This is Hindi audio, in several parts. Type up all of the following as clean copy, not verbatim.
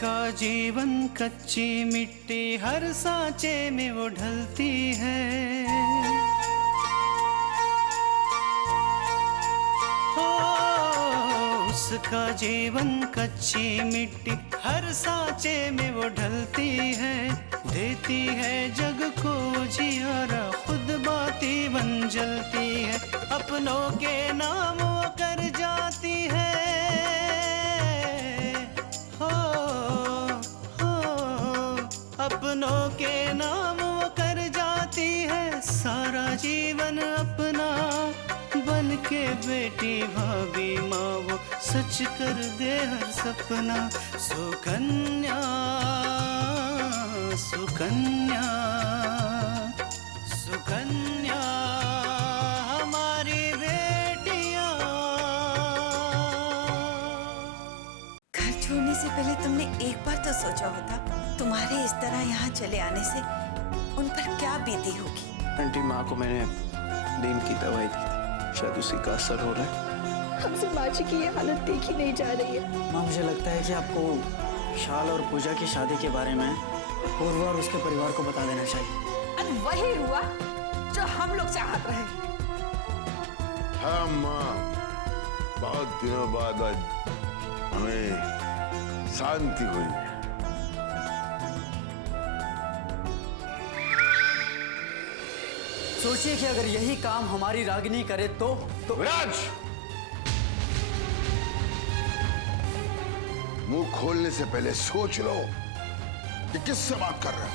उसका जीवन कच्ची मिट्टी हर सांचे में वो ढलती है। हो उसका जीवन कच्ची मिट्टी हर सांचे में वो ढलती है। देती है जग को जियारा, खुद बाती बन जलती है। अपनों के नाम वो कर जाती है। अपनों के नाम वो कर जाती है। सारा जीवन अपना बन के बेटी भाभी माँ वो सच कर दे हर सपना। सुकन्या सुकन्या सुकन्या हमारी बेटियां। घर छोड़ने से पहले तुमने एक बार तो सोचा होता तुम्हारे इस तरह यहाँ चले आने से उन पर क्या बीती होगी। आंटी, माँ को मैंने नींद की दवाई दी थी, शायद उसी का असर हो रहा है। हमसे माची की ये हालत देखी नहीं जा रही है। माँ, मुझे लगता है कि आपको शाल और पूजा की शादी के बारे में पूर्वा और उसके परिवार को बता देना चाहिए। और वही हुआ जो हम लोग चाहत रहे। हाँ माँ, बहुत दिनों बाद आज हमें शांति हुई है। सोचिए कि अगर यही काम हमारी रागिनी करे तो विराज, मुंह खोलने से पहले सोच लो कि किससे बात कर रहे हो।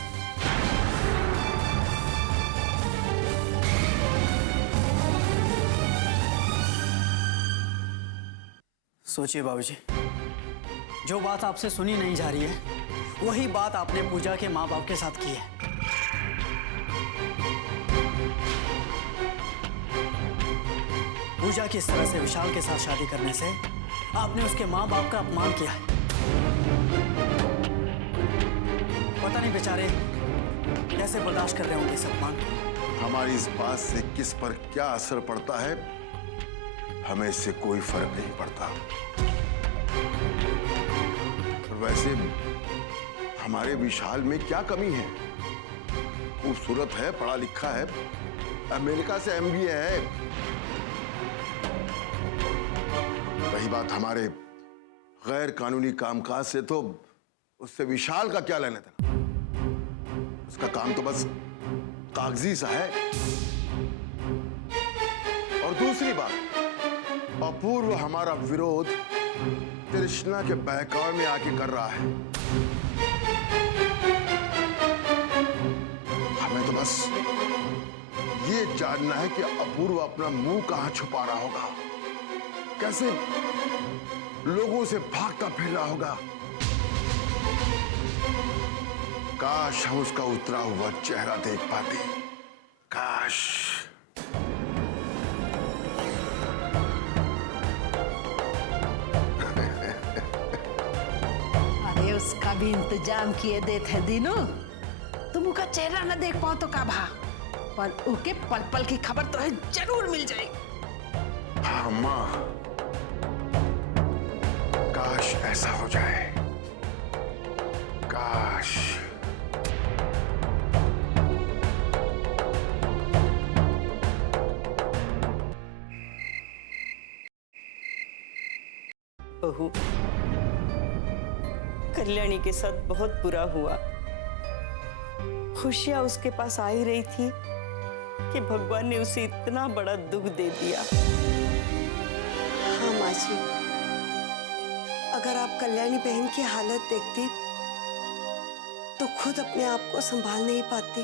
सोचिए बाबूजी, जो बात आपसे सुनी नहीं जा रही है वही बात आपने पूजा के माँ बाप के साथ की है। पूजा की इस तरह से विशाल के साथ शादी करने से आपने उसके माँ बाप का अपमान किया है। पता नहीं बेचारे कैसे बर्दाश्त कर रहे होंगे इस अपमान को। हमारी इस बात से किस पर क्या असर पड़ता है हमें इससे कोई फर्क नहीं पड़ता। वैसे हमारे विशाल में क्या कमी है? खूबसूरत है, पढ़ा लिखा है, अमेरिका से MBA है। रही बात हमारे गैर कानूनी कामकाज से, तो उससे विशाल का क्या लेना देना? उसका काम तो बस कागजी सा है। और दूसरी बात, अपूर्व हमारा विरोध तृष्णा के बहकावे में आके कर रहा है। हमें तो बस ये जानना है कि अपूर्व अपना मुंह कहां छुपा रहा होगा, कैसे लोगों से भागता फिर रहा होगा। काश हम उसका उतरा हुआ चेहरा देख पाते, काश। अरे उसका भी इंतजाम किए देते दीनू। तुम उसका चेहरा न देख पाओ तो का भा, पर उके पल पल की खबर तो है जरूर मिल जाएगी। हाँ माँ, काश ऐसा हो जाए, काश। बहू, कल्याणी के साथ बहुत बुरा हुआ। खुशियां उसके पास आ ही रही थी कि भगवान ने उसे इतना बड़ा दुख दे दिया। हाँ माँ जी, अगर आप कल्याणी बहन की हालत देखती तो खुद अपने आप को संभाल नहीं पाती।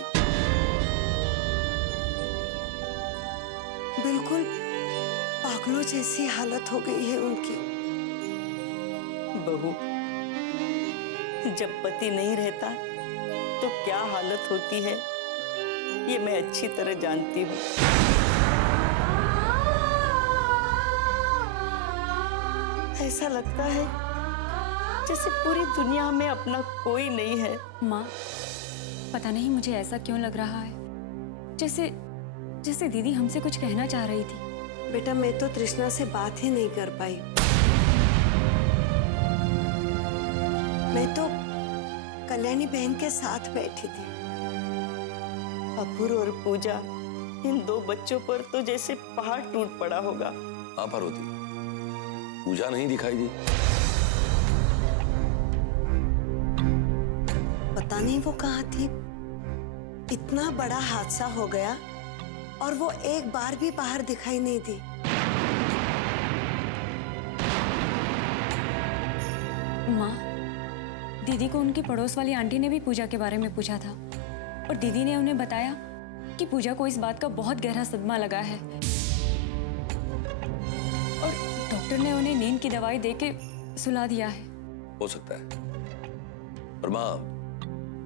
बिल्कुल पागलों जैसी हालत हो गई है उनकी। बहू, जब पति नहीं रहता तो क्या हालत होती है ये मैं अच्छी तरह जानती हूँ। ऐसा लगता है जैसे पूरी दुनिया में अपना कोई नहीं है। माँ, पता नहीं मुझे ऐसा क्यों लग रहा है, जैसे जैसे दीदी हमसे कुछ कहना चाह रही थी। बेटा, मैं तो तृष्णा से बात ही नहीं कर पाई। मैं तो कल्याणी बहन के साथ बैठी थी। अपूर्व और पूजा, इन दो बच्चों पर तो जैसे पहाड़ टूट पड़ा होगा। हाँ पार्वती, पूजा नहीं दिखाई दी। पता नहीं वो कहाँ थी। इतना बड़ा हादसा हो गया और वो एक बार भी बाहर दिखाई नहीं दी। माँ, दीदी को उनकी पड़ोस वाली आंटी ने भी पूजा के बारे में पूछा था और दीदी ने उन्हें बताया कि पूजा को इस बात का बहुत गहरा सदमा लगा है और डॉक्टर ने उन्हें नींद की दवाई देके सुला दिया है। हो सकता है, पर माँ,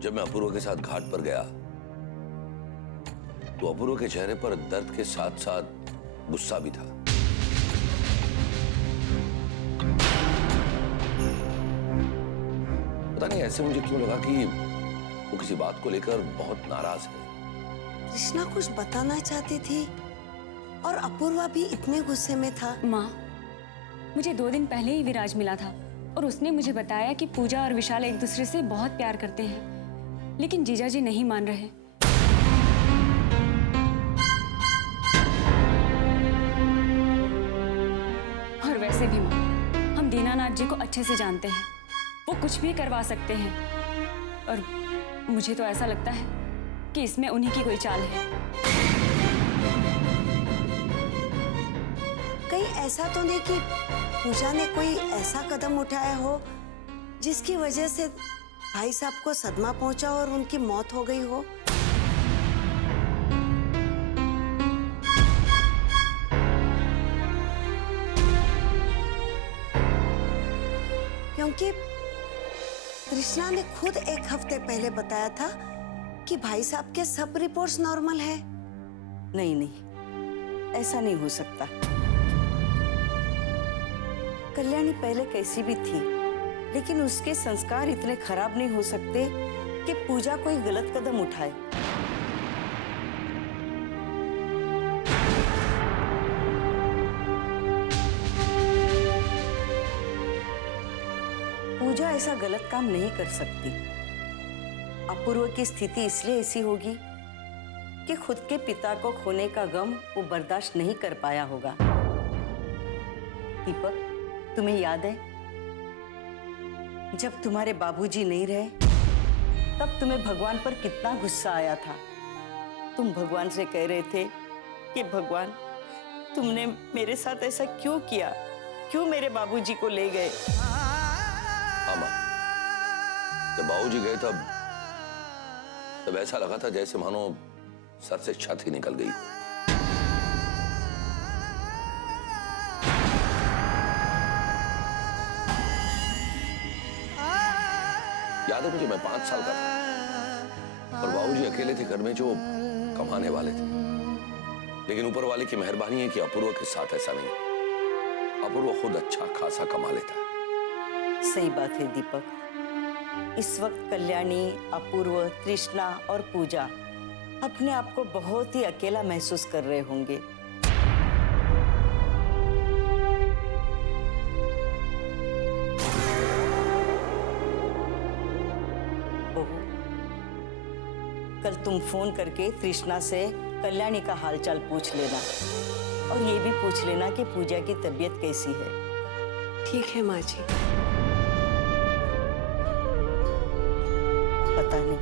जब मैं अपूर्व के साथ घाट पर गया तो अपूर्व के चेहरे पर दर्द के साथ साथ गुस्सा भी था। पता नहीं ऐसे मुझे क्यों लगा कि वो किसी बात को लेकर बहुत नाराज है। कृष्णा कुछ बताना चाहती थी और अपूर्वा भी इतने गुस्से में था। माँ, मुझे 2 दिन पहले ही विराज मिला था और उसने मुझे बताया कि पूजा और विशाल एक दूसरे से बहुत प्यार करते हैं, लेकिन जीजा जी नहीं मान रहे। और वैसे भी माँ, हम दीनानाथ जी को अच्छे से जानते हैं, वो कुछ भी करवा सकते हैं और मुझे तो ऐसा लगता है कि इसमें उन्हीं की कोई चाल है। कहीं ऐसा तो नहीं कि पूजा ने कोई ऐसा कदम उठाया हो जिसकी वजह से भाई साहब को सदमा पहुंचा और उनकी मौत हो गई हो। क्योंकि कृष्णा ने खुद एक हफ्ते पहले बताया था कि भाई साहब के सब रिपोर्ट्स नॉर्मल है। नहीं नहीं, ऐसा नहीं हो सकता। कल्याणी पहले कैसी भी थी, लेकिन उसके संस्कार इतने खराब नहीं हो सकते कि पूजा कोई गलत कदम उठाए। पूजा ऐसा गलत काम नहीं कर सकती। अपूर्व की स्थिति इसलिए ऐसी होगी कि खुद के पिता को खोने का गम वो बर्दाश्त नहीं कर पाया होगा। दीपक, तुम्हें याद है जब तुम्हारे बाबूजी नहीं रहे तब तुम्हें भगवान पर कितना गुस्सा आया था। तुम भगवान से कह रहे थे कि भगवान, तुमने मेरे साथ ऐसा क्यों किया, क्यों मेरे बाबूजी को ले गए। हाँ माँ, जब बाबूजी गए तब ऐसा लगा था जैसे मानो सर से छत ही निकल गई हो। याद है मुझे, मैं 5 साल का था और बाबूजी अकेले थे घर में जो कमाने वाले थे। लेकिन ऊपर वाले की मेहरबानी है कि अपूर्व के साथ ऐसा नहीं। अपूर्व खुद अच्छा खासा कमा लेता है। सही बात है दीपक। इस वक्त कल्याणी, अपूर्व, तृष्णा और पूजा अपने आप को बहुत ही अकेला महसूस कर रहे होंगे। बहू, कल तुम फोन करके तृष्णा से कल्याणी का हालचाल पूछ लेना और ये भी पूछ लेना कि पूजा की तबीयत कैसी है। ठीक है माँ जी। पता नहीं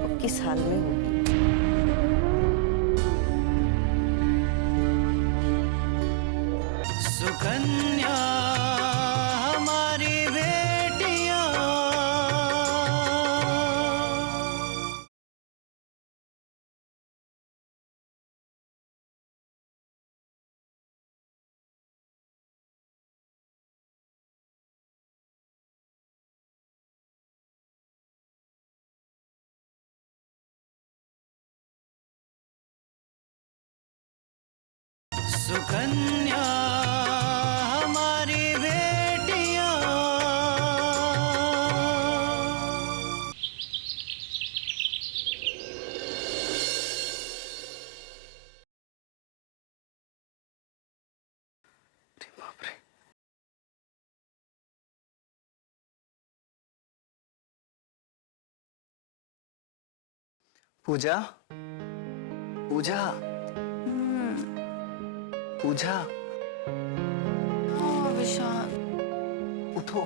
वो किस हाल में होगी। सुकन्या हमारी बेटियां। सुकन्या पूजा, पूजा, पूजा, विशाल उठो।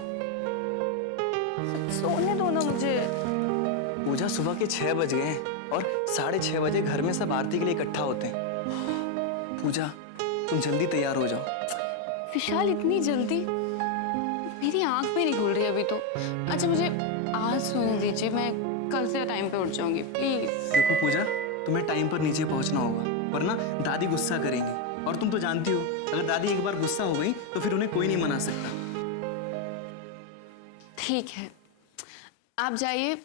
सोने दो ना मुझे। पूजा, सुबह के 6 बज गए हैं और 6:30 बजे घर में सब आरती के लिए इकट्ठा होते हैं। पूजा, तुम जल्दी तैयार हो जाओ। विशाल, इतनी जल्दी? मेरी आंख भी नहीं खुल रही अभी तो। अच्छा, मुझे आज सोने दीजिए, मैं कल से टाइम पे उठ जाऊंगी प्लीज। देखो पूजा, तुम्हें टाइम पर नीचे पहुंचना होगा, वरना दादी गुस्सा करेंगी। और तुम तो जानती हो, अगर दादी एक बार गुस्सा हो गई तो फिर उन्हें कोई नहीं मना सकता। ठीक है, आप जाइए,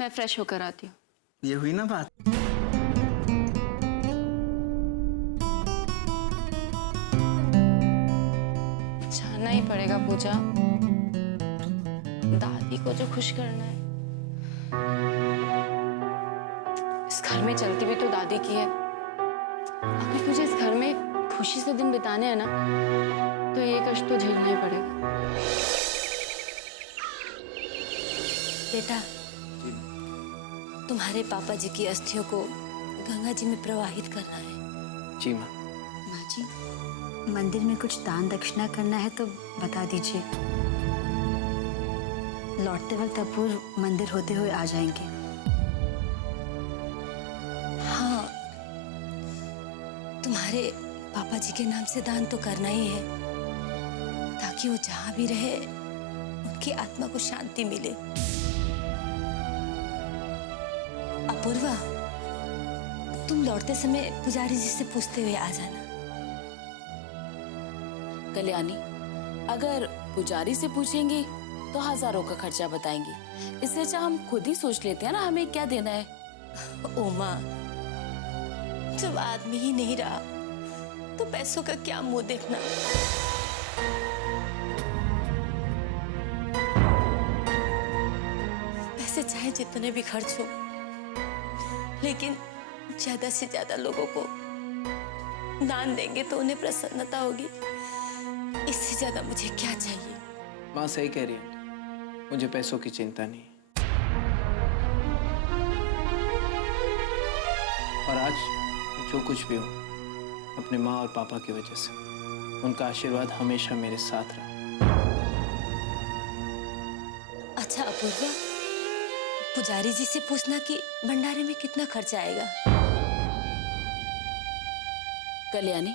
मैं फ्रेश होकर आती हूँ। ये हुई ना बात। जाना ही पड़ेगा पूजा, दादी को जो खुश करना है। इस घर में चलती भी तो दादी की है। अगर मुझे इस घर में खुशी से दिन बिताने हैं ना, तो ये कष्ट तो झेलना ही पड़ेगा। बेटा, तुम्हारे पापा जी की अस्थियों को गंगा जी में प्रवाहित करना है। जी माँ। माँ जी, मंदिर में कुछ दान दक्षिणा करना है तो बता दीजिए। लौटते वक्त अपूर्व मंदिर होते हुए आ जाएंगे। हाँ, तुम्हारे पापा जी के नाम से दान तो करना ही है, ताकि वो जहां भी रहे उनकी आत्मा को शांति मिले। अपूर्वा, तुम लौटते समय पुजारी जी से पूछते हुए आ जाना। कल्याणी, अगर पुजारी से पूछेंगी तो हजारों का खर्चा बताएंगी। इससे अच्छा हम खुद ही सोच लेते हैं ना हमें क्या देना है। ओमा, जब आदमी ही नहीं रहा तो पैसों का क्या मुंह देखना। पैसे चाहे जितने भी खर्च हो, लेकिन ज्यादा से ज्यादा लोगों को दान देंगे तो उन्हें प्रसन्नता होगी। इससे ज्यादा मुझे क्या चाहिए। माँ सही कह रही है, मुझे पैसों की चिंता नहीं। और आज जो कुछ भी हो, अपने माँ और पापा की वजह से। उनका आशीर्वाद हमेशा मेरे साथ रहा। अच्छा अपूर्वा, पुजारी जी से पूछना कि भंडारे में कितना खर्चा आएगा। कल्याणी,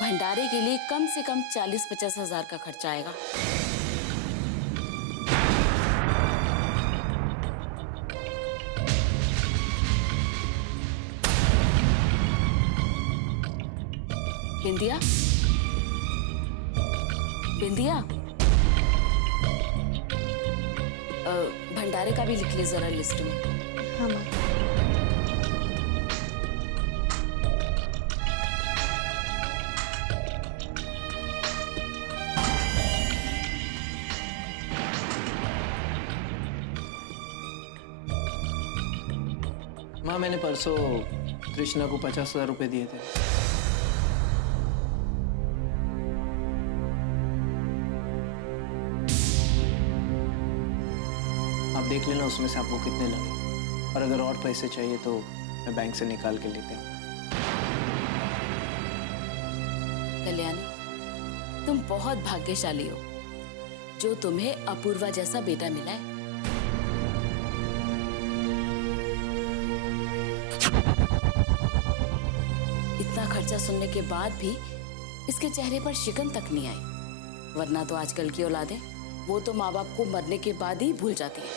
भंडारे के लिए कम से कम 40-50 हजार का खर्चा आएगा। बिंदिया, बिंदिया, भंडारे का भी लिख ले जरा लिस्ट में। हाँ माँ। माँ, मैंने परसों कृष्णा को 50,000 रुपए दिए थे। आप देख लेना उसमें से आपको कितने लगे, और अगर और पैसे चाहिए तो मैं बैंक से निकाल के लेते हूँ। कल्याणी, तुम बहुत भाग्यशाली हो जो तुम्हें अपूर्वा जैसा बेटा मिला है। इतना खर्चा सुनने के बाद भी इसके चेहरे पर शिकन तक नहीं आई, वरना तो आजकल की औलादें वो तो माँ बाप को मरने के बाद ही भूल जाती है।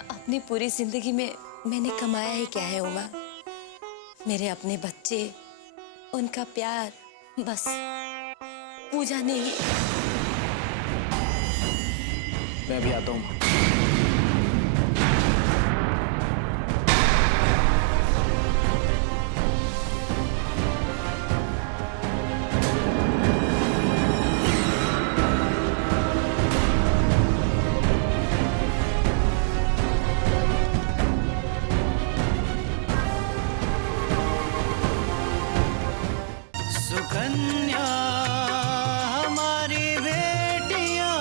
अपनी पूरी जिंदगी में मैंने कमाया ही क्या है उमा? मेरे अपने बच्चे, उनका प्यार, बस पूजा ने ही। मैं अभी आता हूँ। सुकन्या हमारी बेटियां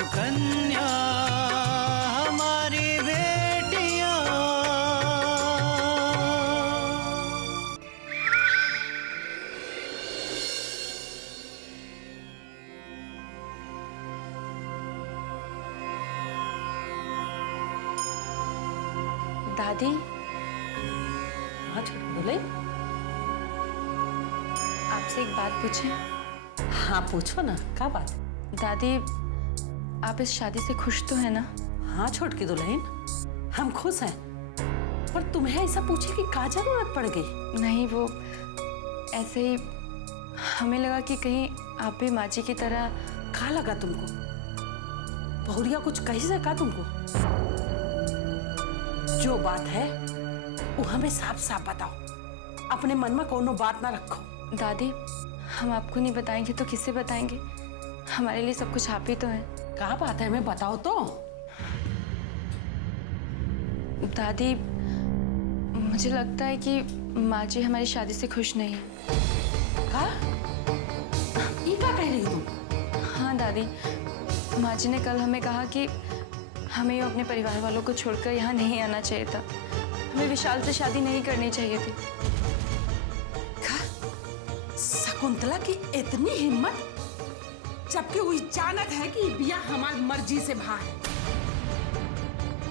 सुकन्या हमारी बेटियां। दादी, हाँ छोटी दुल्हन, आपसे एक बात पूछें? हाँ पूछो ना, क्या बात? दादी, आप इस शादी से खुश तो है ना? हाँ छोटकी दुल्हन, हम खुश हैं, पर तुम्हें ऐसा पूछे कि क्या जरूरत पड़ गई? नहीं, वो ऐसे ही हमें लगा कि कहीं आप भी माँ जी की तरह। क्या लगा तुमको? बहुरिया कुछ कही से का तुमको? जो बात है वो हमें साफ साफ बताओ, अपने मन में कोनो बात ना रखो। दादी, हम आपको नहीं बताएंगे तो किससे बताएंगे? हमारे लिए सब कुछ आप ही तो हैं। क्या बात है, हमें बताओ तो। दादी, मुझे लगता है कि माँ जी हमारी शादी से खुश नहीं है। क्या? ये क्या कह रही हो तुम? हाँ दादी, माँ जी ने कल हमें कहा कि हमें यूँ अपने परिवार वालों को छोड़कर यहाँ नहीं आना चाहिए था। हमें विशाल से शादी नहीं करनी चाहिए थी। क्या? शकुंतला की इतनी हिम्मत, जबकि वो जानत है कि बियाह हमारी मर्जी से भा है।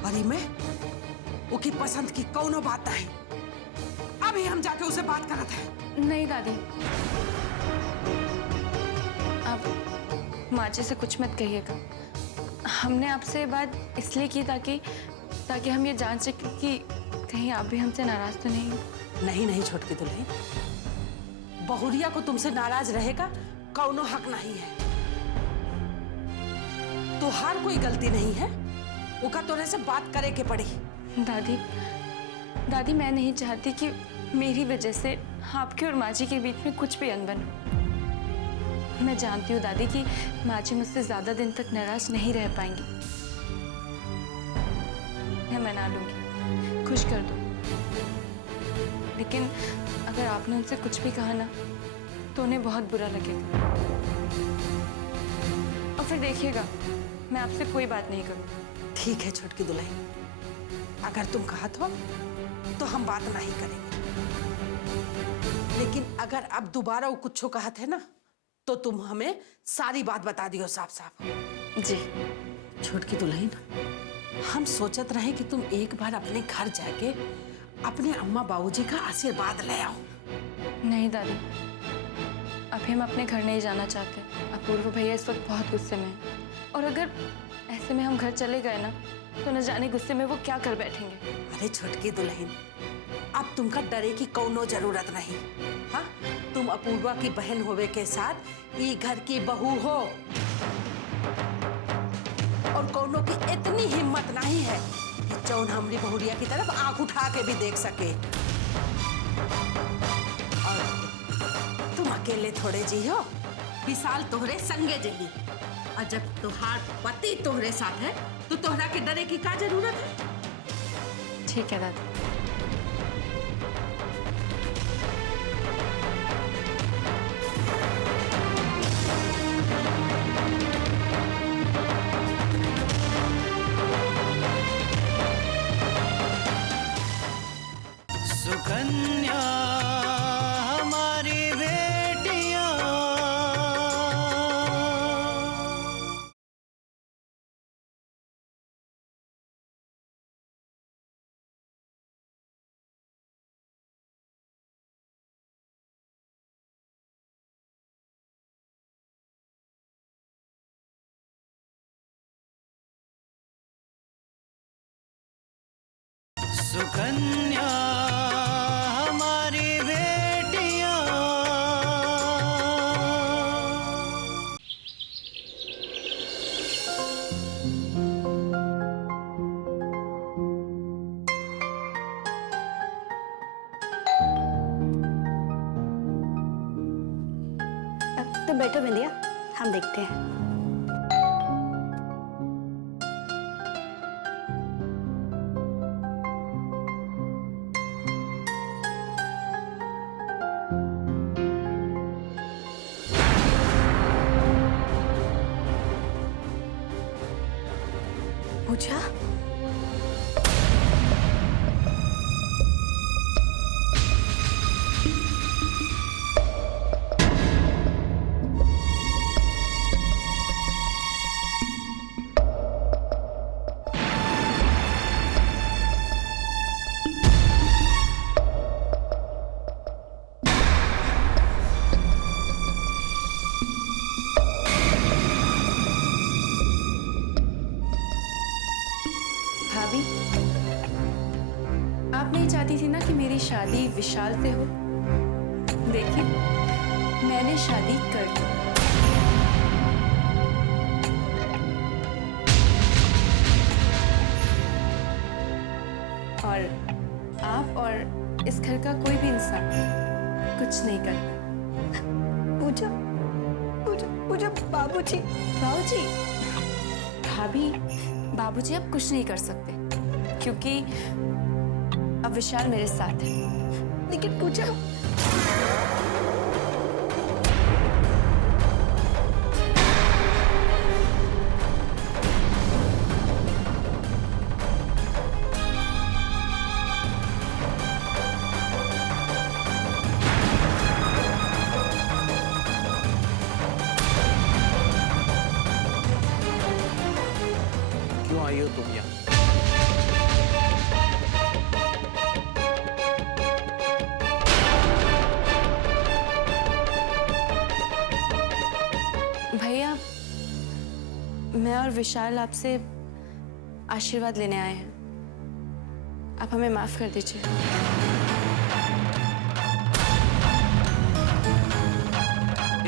अरे मैं उसकी पसंद की कौनो बात नहीं। अभी हम जाके उसे बात करत है। नहीं दादी, आप माँ जी से कुछ मत कहिएगा। हमने आपसे बात इसलिए की ताकि हम ये जान सके कि कहीं आप भी हमसे नाराज तो नहीं हो। नहीं नहीं छोटकी दुल्हन, बहुरिया को तुमसे नाराज रहेगा कौनो हक नहीं है। तुहार कोई गलती नहीं है, उका तोरे से बात करे के पड़ी। दादी, मैं नहीं चाहती कि मेरी वजह से आपके और माँ जी के बीच में कुछ भी अनबन हो। मैं जानती हूँ दादी कि माँ जी मुझसे ज्यादा दिन तक नाराज नहीं रह पाएंगी। मैं मना लूंगी, खुश कर दूँ। लेकिन अगर आपने उनसे कुछ भी कहा ना तो उन्हें बहुत बुरा लगेगा। और फिर देखिएगा, मैं आपसे कोई बात नहीं करूँ। ठीक है छोटकी दुल्हन, अगर तुम कहा तो हम बात नहीं करेंगे। लेकिन अगर अब दोबारा वो कुछ कहा थे ना तो तुम हमें सारी बात बता दियो साफ साफ। जी छोटकी दुल्हन, हम सोचत रहे कि तुम एक बार अपने घर जाके अपने अम्मा बाबूजी का आशीर्वाद ले आओ। नहीं दादी, अभी हम अपने घर नहीं जाना चाहते। अपूर्व भैया इस वक्त बहुत गुस्से में हैं। और अगर ऐसे में हम घर चले गए ना तो न जाने गुस्से में वो क्या कर बैठेंगे। अरे छोटकी दुल्हन, अब तुमका डरे की कोनो जरूरत नहीं। हाँ, तुम अपूर्वा की बहन होवे के साथ ये घर की बहू हो, और कोनो की इतनी हिम्मत नहीं है कि जौन हमरी बहुरिया की तरफ आंख उठा के भी देख सके। और तुम अकेले थोड़े जी हो, विशाल तोहरे संगे जही। और जब तुहार पति तोहरे साथ है तो तोहरा के डरे की क्या जरूरत है? ठीक है दादी। सुकन्या हमारी बेटियां। सुकन्या हमारी बेटियां। तो बैठो बिंदिया, हम देखते हैं। पूजा, भाभी, आप नहीं चाहती थी ना कि मेरी शादी विशाल से हो? देखिए, मैंने शादी कर ली। और आप और इस घर का कोई भी इंसान कुछ नहीं कर पाए। पूजा पूजा पूजा बाबूजी। बाबूजी, भाभी, बाबूजी अब कुछ नहीं कर सकते क्योंकि अब विशाल मेरे साथ है। लेकिन पूजा, क्यों आई हो तुम यहाँ? भैया, मैं और विशाल आपसे आशीर्वाद लेने आए हैं। आप हमें माफ कर दीजिए।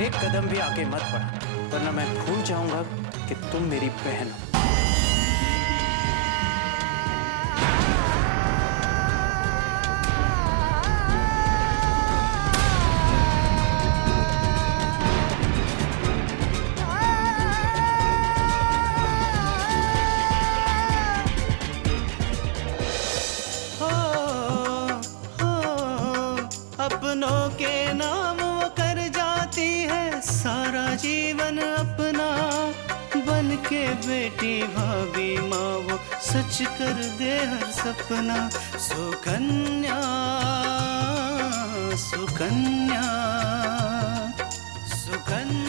एक कदम भी आगे मत बढ़, वरना मैं भूल जाऊंगा कि तुम मेरी बहन हो। अपनों के नाम वो कर जाती है सारा जीवन अपना, बन के बेटी भाभी माँ वो सच कर दे हर सपना। सुकन्या सुकन्या सुकन्या।